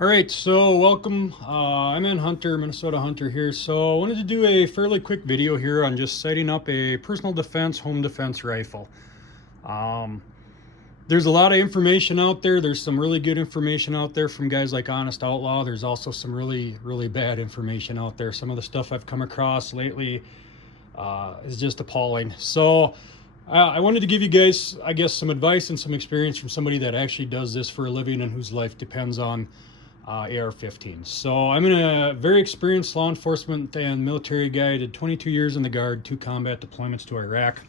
All right, so welcome. I'm in Minnesota Hunter here. So I wanted to do a fairly quick video here on just setting up a personal defense, home defense rifle. Um, there's a lot of information out there. There's some really good information out there from guys like Honest Outlaw. There's also some really bad information out there. Some of the stuff I've come across lately is just appalling. So I wanted to give you guys, I guess, some advice and some experience from somebody that actually does this for a living and whose life depends on AR-15. So I'm a very experienced law enforcement and military guy. I did 22 years in the Guard, 2 combat deployments to Iraq.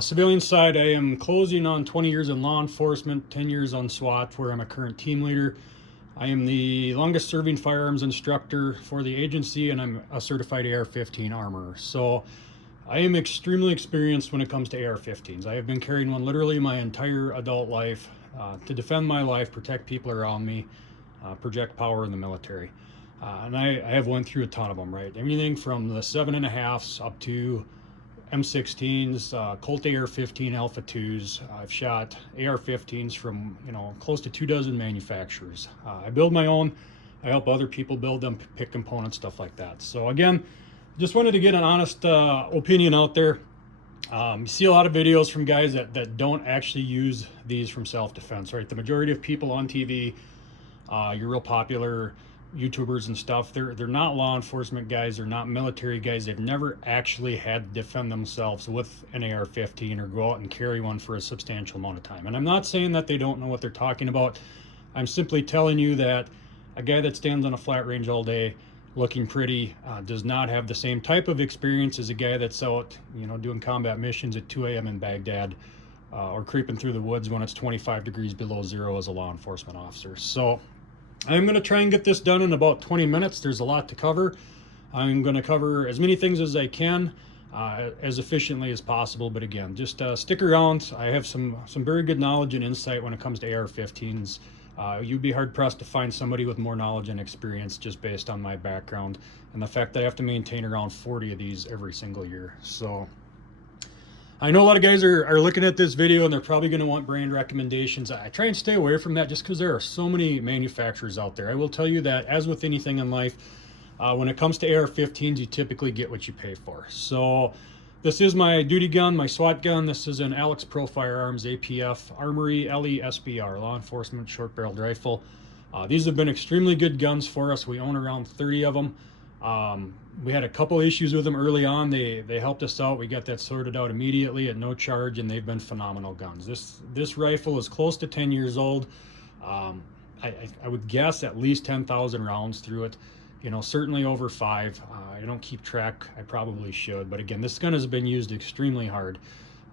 Civilian side, I am closing on 20 years in law enforcement, 10 years on SWAT, where I'm a current team leader. I am the longest serving firearms instructor for the agency, and I'm a certified AR-15 armorer. So I am extremely experienced when it comes to AR-15s. I have been carrying one literally my entire adult life to defend my life, protect people around me, project power in the military. And I have went through a ton of them, right? Everything from the 7.5s up to M16s, Colt AR-15 Alpha 2s. I've shot AR-15s from, close to 2 dozen manufacturers. I build my own. I help other people build them, pick components, stuff like that. So again, just wanted to get an honest opinion out there. You see a lot of videos from guys that don't actually use these from self-defense, right? The majority of people on TV, your real popular YouTubers and stuff, they're not law enforcement guys, they're not military guys. They've never actually had to defend themselves with an AR-15 or go out and carry one for a substantial amount of time. And I'm not saying that they don't know what they're talking about. I'm simply telling you that a guy that stands on a flat range all day looking pretty does not have the same type of experience as a guy that's out, doing combat missions at 2 a.m. in Baghdad or creeping through the woods when it's 25 degrees below zero as a law enforcement officer. So I'm going to try and get this done in about 20 minutes. There's a lot to cover. I'm going to cover as many things as I can as efficiently as possible. But again, just stick around. I have some very good knowledge and insight when it comes to AR-15s. You'd be hard pressed to find somebody with more knowledge and experience just based on my background and the fact that I have to maintain around 40 of these every single year. So I know a lot of guys are looking at this video and they're probably going to want brand recommendations. I try and stay away from that just because there are so many manufacturers out there. I will tell you that, as with anything in life, when it comes to AR-15s, you typically get what you pay for. So this is my duty gun, my SWAT gun. This is an Alex Pro Firearms APF Armory LE SBR, law enforcement short-barreled rifle. These have been extremely good guns for us. We own around 30 of them. We had a couple issues with them early on. They helped us out. We got that sorted out immediately at no charge, and they've been phenomenal guns. This rifle is close to 10 years old. I would guess at least 10,000 rounds through it. Certainly over 5. I don't keep track. I probably should. But again, this gun has been used extremely hard.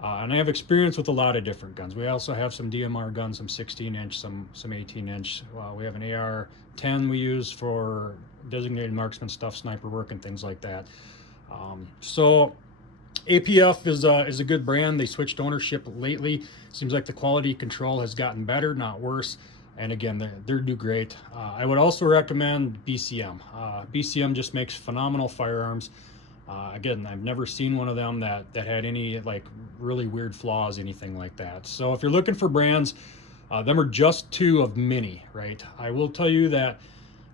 And I have experience with a lot of different guns. We also have some DMR guns, some 16-inch, some 18-inch. We have an AR-10 we use for designated marksman stuff, sniper work, and things like that. So APF is a good brand. They switched ownership lately. Seems like the quality control has gotten better, not worse. And again, they're do great. I would also recommend BCM. BCM just makes phenomenal firearms. Again, I've never seen one of them that had any really weird flaws, anything like that. So if you're looking for brands, them are just 2 of many, right? I will tell you that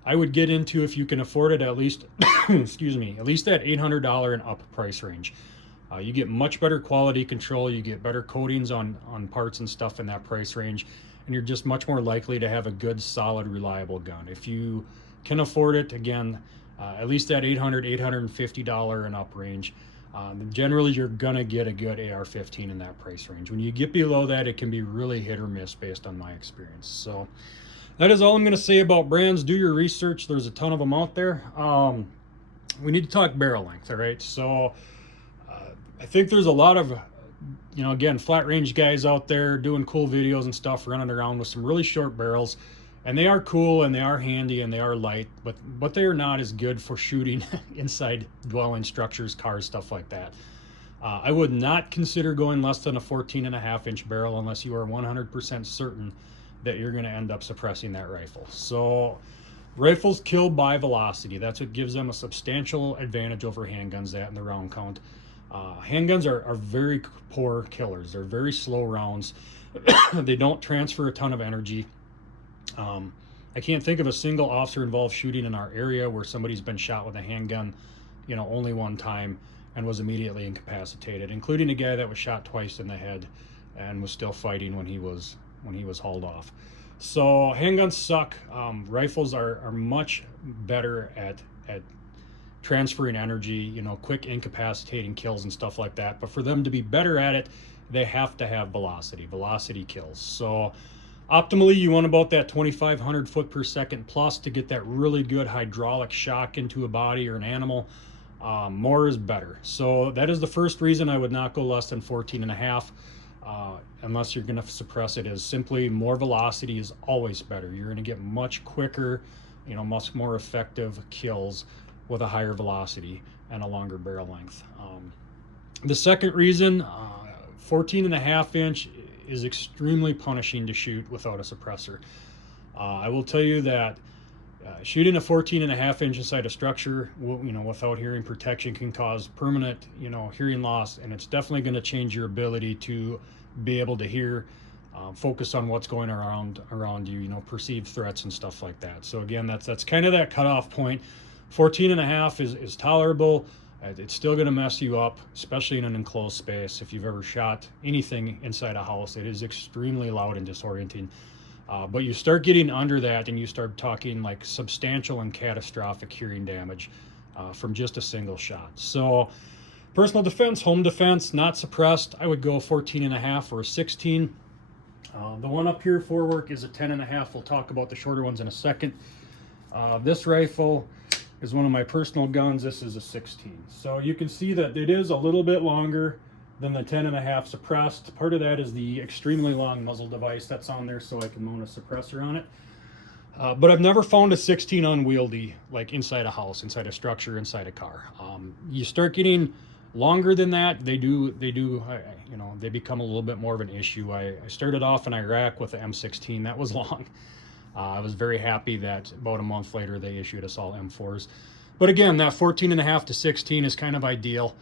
I would get into, if you can afford it, at least, excuse me, at least that $800 and up price range. You get much better quality control. You get better coatings on parts and stuff in that price range. And you're just much more likely to have a good, solid, reliable gun. If you can afford it, again, at least that $850 and up range. Generally, you're going to get a good AR-15 in that price range. When you get below that, it can be really hit or miss based on my experience. So that is all I'm going to say about brands. Do your research. There's a ton of them out there. We need to talk barrel length, all right? So I think there's a lot of again, flat range guys out there doing cool videos and stuff, running around with some really short barrels, and they are cool and they are handy and they are light, but they are not as good for shooting inside dwelling structures, cars, stuff like that. I would not consider going less than a 14.5-inch barrel unless you are 100% certain that you're going to end up suppressing that rifle. So rifles kill by velocity. That's what gives them a substantial advantage over handguns, that and the round count. Handguns are very poor killers. They're very slow rounds. They don't transfer a ton of energy. I can't think of a single officer involved shooting in our area where somebody's been shot with a handgun, only one time and was immediately incapacitated, including a guy that was shot twice in the head and was still fighting when he was hauled off. So handguns suck. Rifles are much better at transferring energy, quick incapacitating kills and stuff like that. But for them to be better at it, they have to have velocity. Velocity kills. So optimally, you want about that 2,500 foot per second plus to get that really good hydraulic shock into a body or an animal. More is better. So that is the first reason I would not go less than 14 and a half. Unless you're going to suppress it, is simply more velocity is always better. You're going to get much quicker, much more effective kills with a higher velocity and a longer barrel length. The second reason, 14 and a half inch is extremely punishing to shoot without a suppressor. I will tell you that shooting a 14 and a half inch inside a structure, without hearing protection can cause permanent, hearing loss, and it's definitely going to change your ability to be able to hear, focus on what's going around you, perceived threats and stuff like that. So again, that's kind of that cutoff point. 14 and a half is tolerable. It's still going to mess you up, especially in an enclosed space. If you've ever shot anything inside a house, it is extremely loud and disorienting. But you start getting under that and you start talking like substantial and catastrophic hearing damage from just a single shot. So personal defense, home defense, not suppressed, I would go 14 and a half or a 16. The one up here for work is a 10 and a half. We'll talk about the shorter ones in a second. This rifle is one of my personal guns. This is a 16. So you can see that it is a little bit longer than the 10 and a half suppressed. Part of that is the extremely long muzzle device that's on there, so I can mount a suppressor on it. But I've never found a 16 unwieldy, like inside a house, inside a structure, inside a car. You start getting longer than that, they become a little bit more of an issue. I started off in Iraq with the M16. That was long. I was very happy that about a month later they issued us all M4s. But again, that 14 and a half to 16 is kind of ideal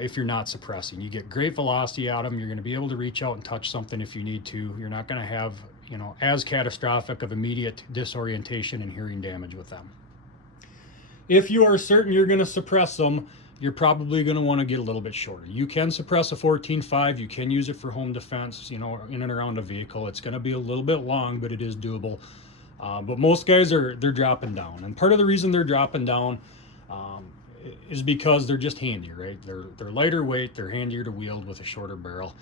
if you're not suppressing. You get great velocity out of them. You're going to be able to reach out and touch something if you need to. You're not going to have, as catastrophic of immediate disorientation and hearing damage with them. If you are certain you're going to suppress them, you're probably going to want to get a little bit shorter. You can suppress a 14.5. You can use it for home defense, in and around a vehicle. It's going to be a little bit long, but it is doable. But most guys they're dropping down, and part of the reason they're dropping down is because they're just handier, right? They're lighter weight, they're handier to wield with a shorter barrel.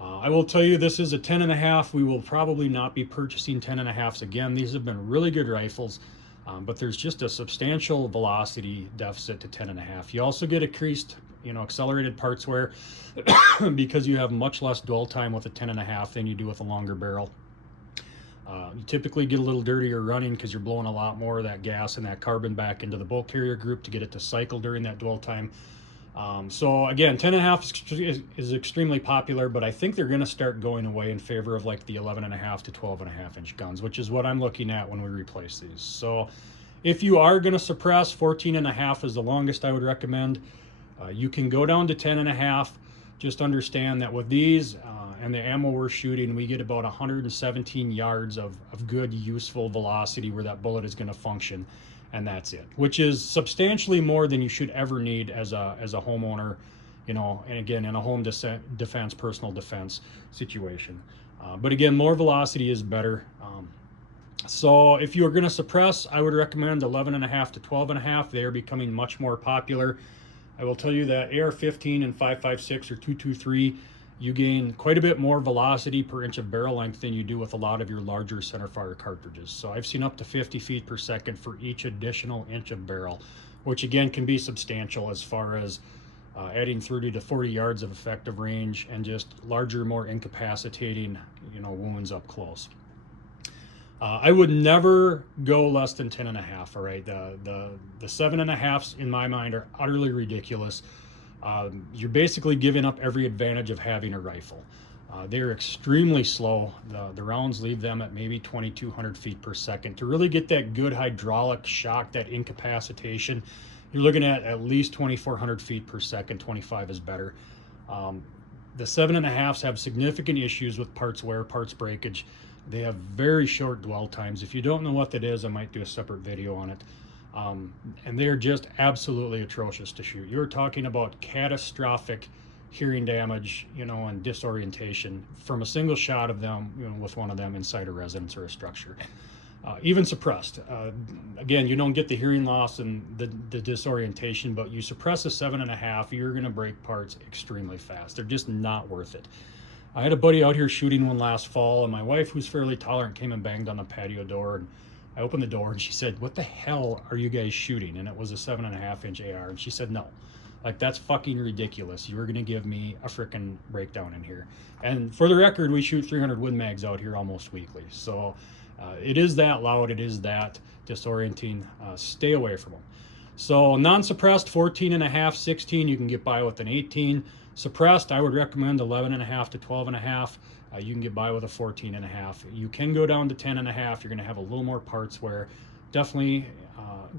I will tell you, this is a 10 and a half. We will probably not be purchasing 10 and a halves again. These have been really good rifles, but there's just a substantial velocity deficit to 10 and a half. You also get increased, accelerated parts wear because you have much less dwell time with a 10 and a half than you do with a longer barrel. You typically get a little dirtier running because you're blowing a lot more of that gas and that carbon back into the bolt carrier group to get it to cycle during that dwell time. So again, 10 and a half is extremely popular, but I think they're going to start going away in favor of like the 11 and a half to 12 and a half inch guns, which is what I'm looking at when we replace these. So if you are going to suppress, 14 and a half is the longest I would recommend. You can go down to 10 and a half. Just understand that with these and the ammo we're shooting, we get about 117 yards of good, useful velocity where that bullet is going to function, and that's it, which is substantially more than you should ever need as a homeowner, and again, in a home defense, personal defense situation. But again, more velocity is better. So if you are going to suppress, I would recommend 11 and a half to 12 and a half. They are becoming much more popular. I will tell you that AR15 and 5.56 or 2.23, you gain quite a bit more velocity per inch of barrel length than you do with a lot of your larger centerfire cartridges. So I've seen up to 50 feet per second for each additional inch of barrel, which again can be substantial as far as adding 30 to 40 yards of effective range and just larger, more incapacitating, wounds up close. I would never go less than 10 and a half. All right, the 7 and a halves in my mind are utterly ridiculous. You're basically giving up every advantage of having a rifle. They're extremely slow. The rounds leave them at maybe 2,200 feet per second. To really get that good hydraulic shock, that incapacitation, you're looking at least 2,400 feet per second. 25 is better. The 7 and a halves have significant issues with parts wear, parts breakage. They have very short dwell times. If you don't know what that is, I might do a separate video on it. And they're just absolutely atrocious to shoot. You're talking about catastrophic hearing damage, you know, and disorientation from a single shot of them, you know, with one of them inside a residence or a structure. Even suppressed. Again, you don't get the hearing loss and the disorientation, but you suppress a 7.5, you're going to break parts extremely fast. They're just not worth it. I had a buddy out here shooting one last fall, and my wife, who's fairly tolerant, came and banged on the patio door, and I opened the door and she said, "What the hell are you guys shooting?" And it was a 7.5-inch AR, and she said, "No, like, that's fucking ridiculous. You were going to give me a freaking breakdown in here." And for the record, we shoot 300 Win Mags out here almost weekly. So it is that loud. It is that disorienting. Stay away from them. So non-suppressed, 14.5, 16, you can get by with an 18. Suppressed, I would recommend 11.5 to 12.5. You can get by with a 14.5. You can go down to 10.5. You're going to have a little more parts wear. Definitely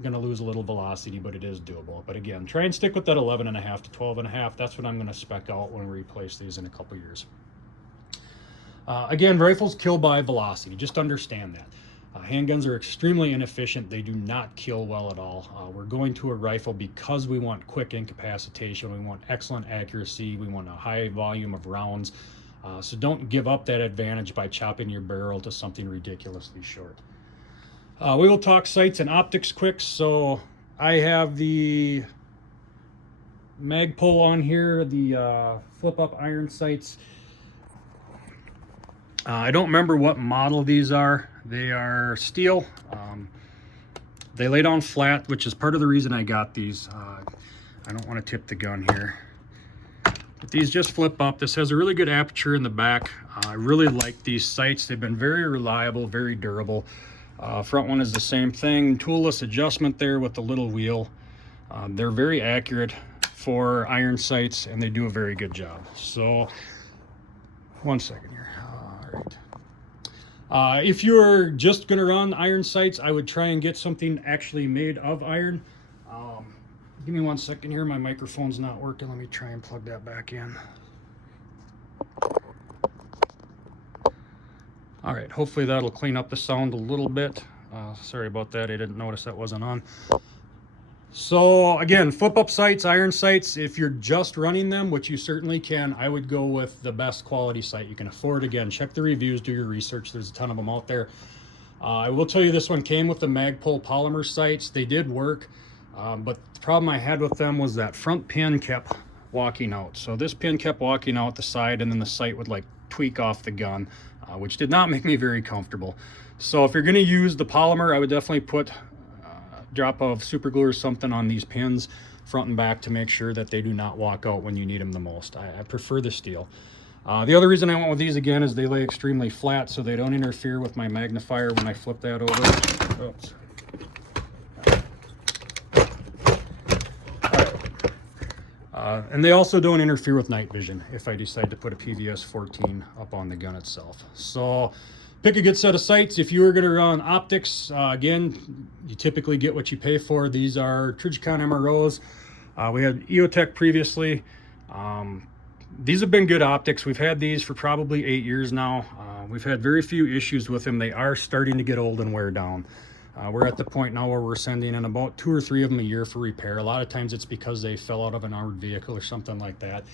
going to lose a little velocity, but it is doable. But again, try and stick with that 11.5 to 12.5. That's what I'm going to spec out when we replace these in a couple years. Again, rifles kill by velocity. Just understand that. Handguns are extremely inefficient. They do not kill well at all. We're going to a rifle because we want quick incapacitation. We want excellent accuracy. We want a high volume of rounds. So don't give up that advantage by chopping your barrel to something ridiculously short. We will talk sights and optics quick. So I have the Magpul on here, the flip-up iron sights. I don't remember what model these are. They are steel. They lay down flat, which is part of the reason I got these. I don't want to tip the gun here. But these just flip up. This has a really good aperture in the back. I really like these sights. They've been very reliable, very durable. Front one is the same thing. Toolless adjustment there with the little wheel. They're very accurate for iron sights, and they do a very good job. So, one second here. All right. If you're just going to run iron sights, I would try and get something actually made of iron. Give me 1 second here. My microphone's not working. Let me try and plug that back in. All right, hopefully that'll clean up the sound a little bit. Sorry about that. I didn't notice that wasn't on. So again, flip-up sights, iron sights, if you're just running them, which you certainly can, I would go with the best quality sight you can afford. Again, check the reviews, do your research. There's a ton of them out there. I will tell you this one came with the Magpul polymer sights. They did work, but the problem I had with them was that front pin kept walking out. So this pin kept walking out the side, and then the sight would like tweak off the gun, which did not make me very comfortable. So if you're going to use the polymer, I would definitely put drop of super glue or something on these pins front and back to make sure that they do not walk out when you need them the most. I prefer the steel. The other reason I went with these again is they lay extremely flat, so they don't interfere with my magnifier when I flip that over. Oops. And they also don't interfere with night vision if I decide to put a PVS 14 up on the gun itself. So pick a good set of sights. If you were going to run optics, again, you typically get what you pay for. These are Trijicon MROs. We had EOTech previously. These have been good optics. We've had these for probably 8 years now. We've had very few issues with them. They are starting to get old and wear down. We're at the point now where we're sending in about 2 or 3 of them a year for repair. A lot of times it's because they fell out of an armored vehicle or something like that.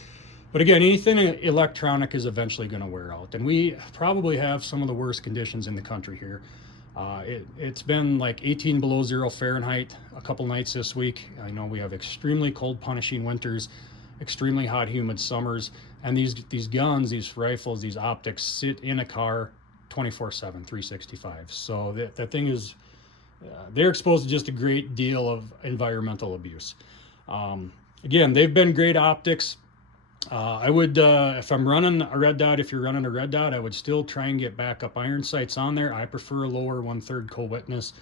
But again, anything electronic is eventually going to wear out. And we probably have some of the worst conditions in the country here. It's been like 18 below 0 Fahrenheit a couple nights this week. I know we have extremely cold, punishing winters, extremely hot, humid summers. And these guns, these rifles, these optics sit in a car 24/7, 365. So that thing is, they're exposed to just a great deal of environmental abuse. Again, they've been great optics. I would, if I'm running a red dot, if you're running a red dot, I would still try and get backup iron sights on there. I prefer a lower 1/3 co-witness.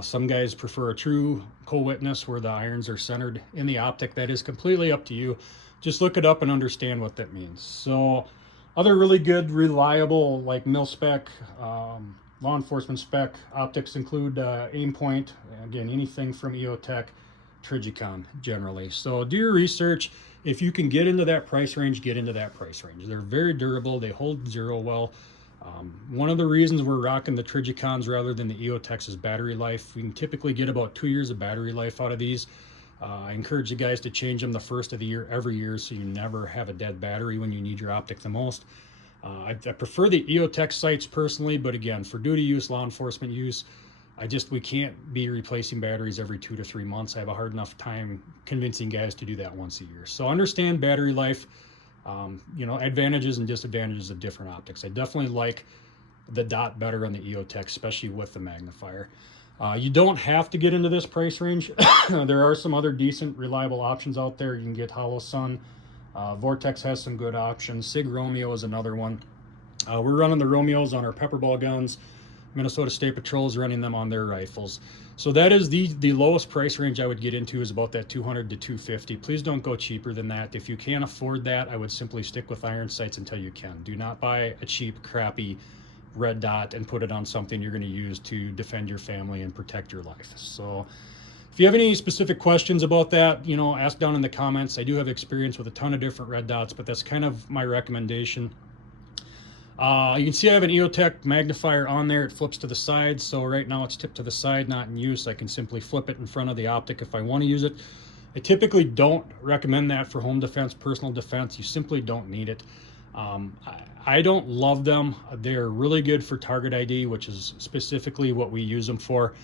Some guys prefer a true co-witness where the irons are centered in the optic. That is completely up to you. Just look it up and understand what that means. So other really good, reliable, like mil-spec, law enforcement spec optics include Aimpoint. Again, anything from EOTech, Trijicon generally. So do your research. If you can get into that price range, get into that price range. They're very durable. They hold zero well. One of the reasons we're rocking the Trigicons rather than the EOTech's is battery life. We can typically get about 2 years of battery life out of these. I encourage you guys to change them the first of the year every year so you never have a dead battery when you need your optic the most. I prefer the EOTech sights personally, but again, for duty use, law enforcement use, we can't be replacing batteries every 2 to 3 months. I have a hard enough time convincing guys to do that once a year. So understand battery life, advantages and disadvantages of different optics. I definitely like the dot better on the EOTech, especially with the magnifier. You don't have to get into this price range. There are some other decent, reliable options out there. You can get Hollow Sun. Vortex has some good options. Sig Romeo is another one. We're running the Romeos on our pepperball guns. Minnesota State Patrol is running them on their rifles. So that is the lowest price range I would get into, is about that $200 to $250. Please don't go cheaper than that. If you can't afford that, I would simply stick with iron sights until you can. Do not buy a cheap, crappy red dot and put it on something you're going to use to defend your family and protect your life. So if you have any specific questions about that, ask down in the comments. I do have experience with a ton of different red dots, but that's kind of my recommendation. You can see I have an EOTech magnifier on there. It flips to the side, so right now it's tipped to the side, not in use. I can simply flip it in front of the optic if I want to use it. I typically don't recommend that for home defense, personal defense. You simply don't need it. I don't love them. They're really good for target ID, which is specifically what we use them for.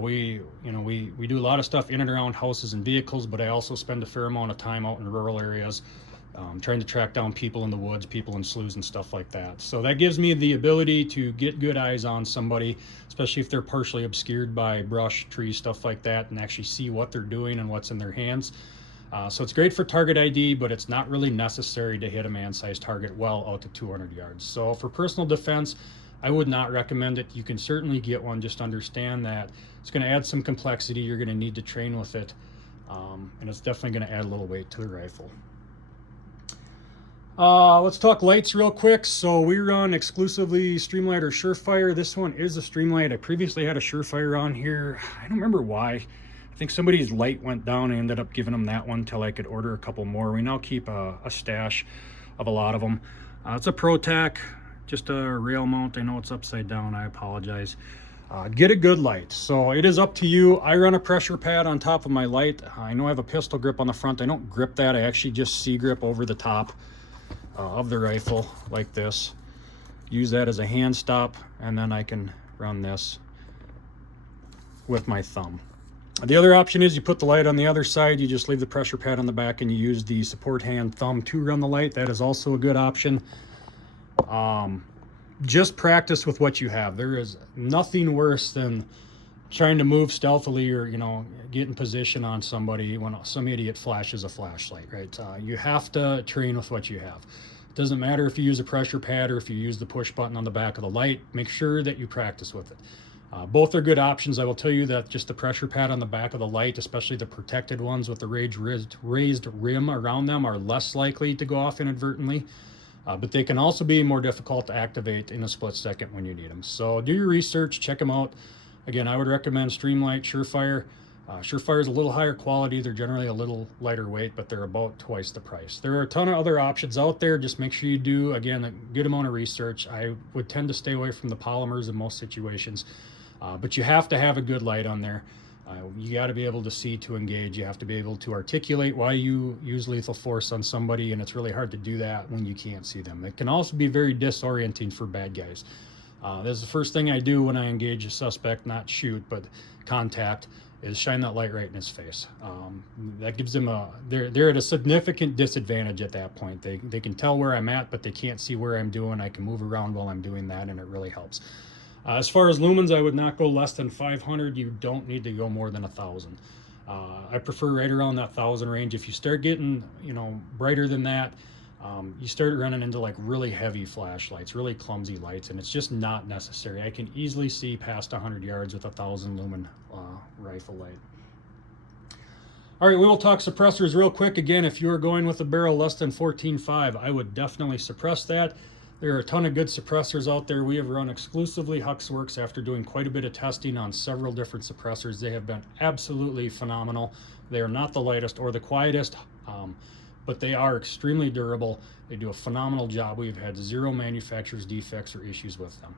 We do a lot of stuff in and around houses and vehicles, but I also spend a fair amount of time out in rural areas, trying to track down people in the woods, people in sloughs and stuff like that. So that gives me the ability to get good eyes on somebody, especially if they're partially obscured by brush, trees, stuff like that, and actually see what they're doing and what's in their hands. So it's great for target ID, but it's not really necessary to hit a man-sized target well out to 200 yards. So for personal defense, I would not recommend it. You can certainly get one, just understand that it's going to add some complexity. You're going to need to train with it, and it's definitely going to add a little weight to the rifle. Let's talk lights real quick. So we run exclusively Streamlight or Surefire. This one is a Streamlight. I previously had a Surefire on here. I don't remember why. I think somebody's light went down. I ended up giving them that one until I could order a couple more. We now keep a stash of a lot of them. It's a ProTac, just a rail mount. I know it's upside down. I apologize. Get a good light. So it is up to you. I run a pressure pad on top of my light. I know I have a pistol grip on the front. I don't grip that. I actually just C-grip over the top of the rifle like this. Use that as a hand stop, and then I can run this with my thumb. The other option is you put the light on the other side. You just leave the pressure pad on the back and you use the support hand thumb to run the light. That is also a good option. Just practice with what you have. There is nothing worse than trying to move stealthily or get in position on somebody when some idiot flashes a flashlight, right? You have to train with what you have. It doesn't matter if you use a pressure pad or if you use the push button on the back of the light. Make sure that you practice with it. Both are good options. I will tell you that just the pressure pad on the back of the light, especially the protected ones with the raised rim around them, are less likely to go off inadvertently. But they can also be more difficult to activate in a split second when you need them. So do your research, check them out. Again, I would recommend Streamlight, Surefire. Surefire is a little higher quality. They're generally a little lighter weight, but they're about twice the price. There are a ton of other options out there. Just make sure you do, again, a good amount of research. I would tend to stay away from the polymers in most situations. But you have to have a good light on there. You got to be able to see to engage. You have to be able to articulate why you use lethal force on somebody, and it's really hard to do that when you can't see them. It can also be very disorienting for bad guys. That's the first thing I do when I engage a suspect, not shoot, but contact, is shine that light right in his face. That gives them they're at a significant disadvantage at that point. They can tell where I'm at, but they can't see where I'm doing. I can move around while I'm doing that, and it really helps. As far as lumens, I would not go less than 500. You don't need to go more than 1,000. I prefer right around that 1,000 range. If you start getting, brighter than that, you start running into like really heavy flashlights, really clumsy lights, and it's just not necessary. I can easily see past 100 yards with a 1,000 lumen rifle light. All right, we will talk suppressors real quick. Again, if you are going with a barrel less than 14.5, I would definitely suppress that. There are a ton of good suppressors out there. We have run exclusively Huxworks after doing quite a bit of testing on several different suppressors. They have been absolutely phenomenal. They are not the lightest or the quietest, but they are extremely durable. They do a phenomenal job. We've had zero manufacturer's defects or issues with them.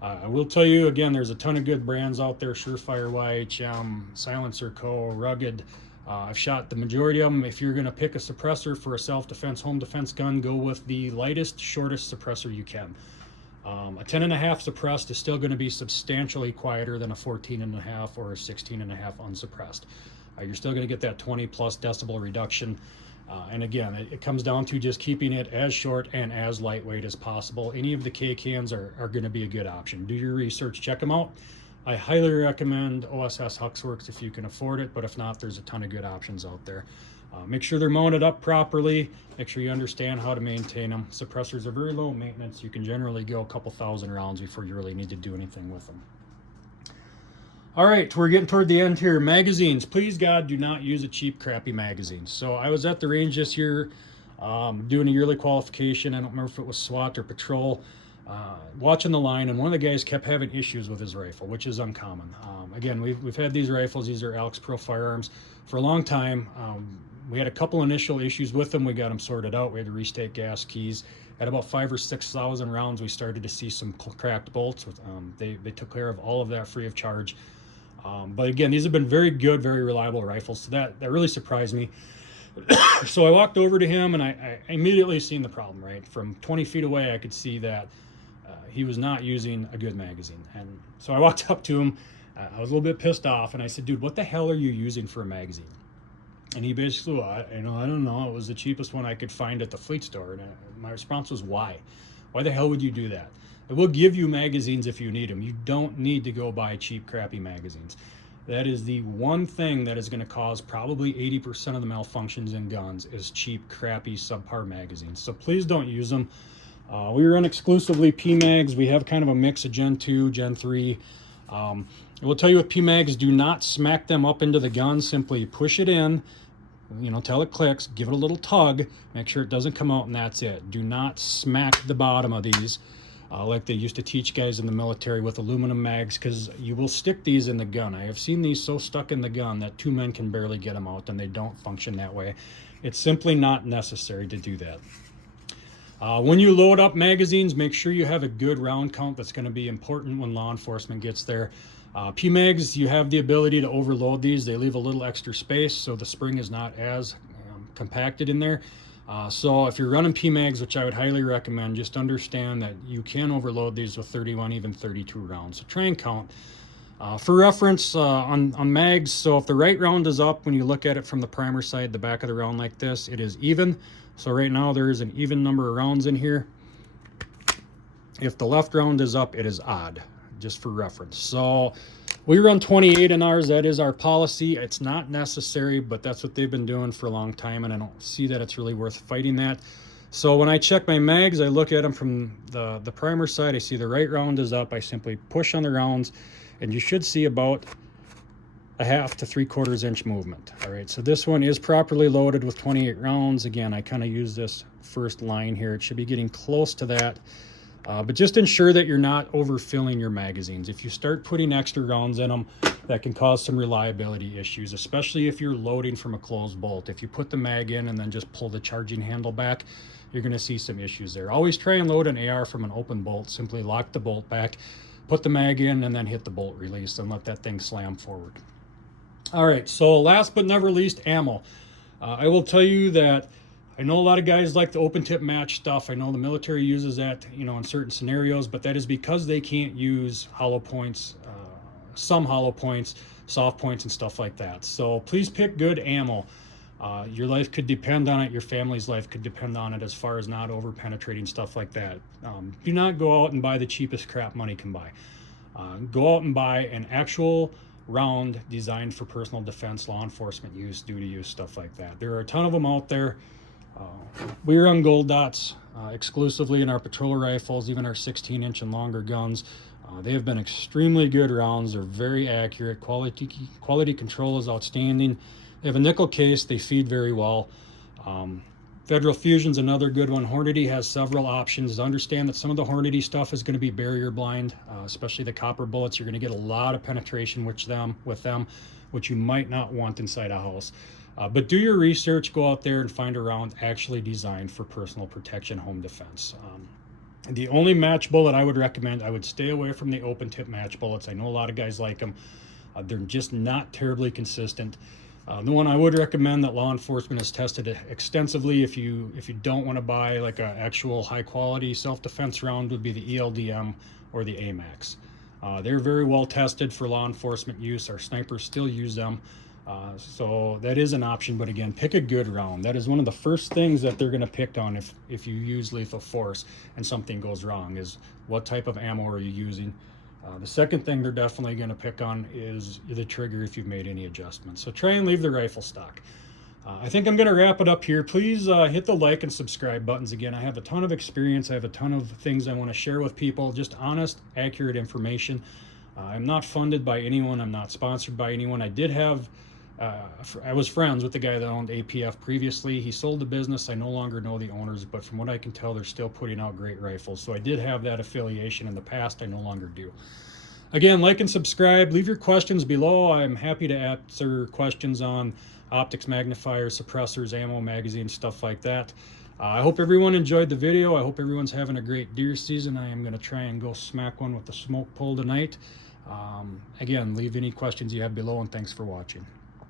I will tell you again, there's a ton of good brands out there: Surefire, YHM, Silencer Co., Rugged. I've shot the majority of them. If you're going to pick a suppressor for a self-defense, home defense gun, go with the lightest, shortest suppressor you can. A 10.5 suppressed is still going to be substantially quieter than a 14.5 or a 16.5 unsuppressed. You're still going to get that 20 plus decibel reduction. And again, it comes down to just keeping it as short and as lightweight as possible. Any of the K-cans are going to be a good option. Do your research, check them out. I highly recommend OSS Huxworks if you can afford it, but if not, there's a ton of good options out there. Make sure they're mounted up properly. Make sure you understand how to maintain them. Suppressors are very low maintenance. You can generally go a couple thousand rounds before you really need to do anything with them. All right, we're getting toward the end here. Magazines, please God, do not use a cheap, crappy magazine. So I was at the range this year doing a yearly qualification. I don't remember if it was SWAT or patrol. Watching the line, and one of the guys kept having issues with his rifle, which is uncommon. Again, we've had these rifles. These are Alex Pro firearms for a long time. We had a couple initial issues with them. We got them sorted out. We had to restate gas keys. At about 5,000 or 6,000 rounds, we started to see some cracked bolts. They took care of all of that free of charge. But again, these have been very good, very reliable rifles. So that really surprised me. So I walked over to him, and I immediately seen the problem. Right from 20 feet away, I could see that he was not using a good magazine. And so I walked up to him. I was a little bit pissed off, and I said, "Dude, what the hell are you using for a magazine?" And he basically, I don't know. It was the cheapest one I could find at the fleet store. And my response was, why? Why the hell would you do that? It will give you magazines if you need them. You don't need to go buy cheap, crappy magazines. That is the one thing that is going to cause probably 80% of the malfunctions in guns is cheap, crappy, subpar magazines. So please don't use them. We run exclusively PMags. We have kind of a mix of Gen 2, Gen 3. I will tell you with PMags, do not smack them up into the gun. Simply push it in, till it clicks, give it a little tug, make sure it doesn't come out, and that's it. Do not smack the bottom of these like they used to teach guys in the military with aluminum mags, because you will stick these in the gun. I have seen these so stuck in the gun that 2 men can barely get them out, and they don't function that way. It's simply not necessary to do that. When you load up magazines, make sure you have a good round count. That's going to be important when law enforcement gets there. PMags, you have the ability to overload these. They leave a little extra space, so the spring is not as compacted in there. So if you're running PMags, which I would highly recommend, just understand that you can overload these with 31, even 32 rounds. So try and count. For reference on mags, so if the right round is up, when you look at it from the primer side, the back of the round like this, it is even. So right now there is an even number of rounds in here. If the left round is up, it is odd, just for reference. So we run 28 in ours. That is our policy. It's not necessary, but that's what they've been doing for a long time, and I don't see that it's really worth fighting that. So when I check my mags, I look at them from the primer side. I see the right round is up. I simply push on the rounds, and you should see about a 1/2 to 3/4 inch movement. All right, so this one is properly loaded with 28 rounds. Again, I kind of use this first line here. It should be getting close to that. But just ensure that you're not overfilling your magazines. If you start putting extra rounds in them, that can cause some reliability issues, especially if you're loading from a closed bolt. If you put the mag in and then just pull the charging handle back, you're going to see some issues there. Always try and load an AR from an open bolt. Simply lock the bolt back, put the mag in, and then hit the bolt release and let that thing slam forward. All right, so last but never least, ammo. I will tell you that I know a lot of guys like the open tip match stuff. I know the military uses that, in certain scenarios, but that is because they can't use hollow points, some hollow points, soft points, and stuff like that. So please pick good ammo. Your life could depend on it. Your family's life could depend on it, as far as not over penetrating stuff like that. Do not go out and buy the cheapest crap money can buy. Go out and buy an actual round designed for personal defense, law enforcement use, duty use, stuff like that. There are a ton of them out there. We run gold dots exclusively in our patrol rifles, even our 16-inch and longer guns. They have been extremely good rounds. They're very accurate. Quality control is outstanding. They have a nickel case. They feed very well. Federal Fusion's another good one. Hornady has several options. Understand that some of the Hornady stuff is going to be barrier blind, especially the copper bullets. You're going to get a lot of penetration with them, which you might not want inside a house. But do your research, go out there and find a round actually designed for personal protection, home defense. The only match bullet I would recommend, I would stay away from the open tip match bullets. I know a lot of guys like them. They're just not terribly consistent. The one I would recommend that law enforcement has tested extensively, if you don't want to buy like an actual high quality self-defense round, would be the ELDM or the AMAX. They're very well tested for law enforcement use. Our snipers still use them. So that is an option, but again, pick a good round. That is one of the first things that they're going to pick on if you use lethal force and something goes wrong, is what type of ammo are you using. The second thing they're definitely going to pick on is the trigger, if you've made any adjustments. So try and leave the rifle stock. I think I'm going to wrap it up here. Please hit the like and subscribe buttons. Again, I have a ton of experience. I have a ton of things I want to share with people, just honest, accurate information. I'm not funded by anyone. I'm not sponsored by anyone. I was friends with the guy that owned APF previously. He sold the business. I no longer know the owners, but from what I can tell, they're still putting out great rifles. So I did have that affiliation in the past. I no longer do. Again, like and subscribe. Leave your questions below. I'm happy to answer questions on optics, magnifiers, suppressors, ammo, magazines, stuff like that. I hope everyone enjoyed the video. I hope everyone's having a great deer season. I am going to try and go smack one with the smoke pole tonight. Again, leave any questions you have below, and thanks for watching.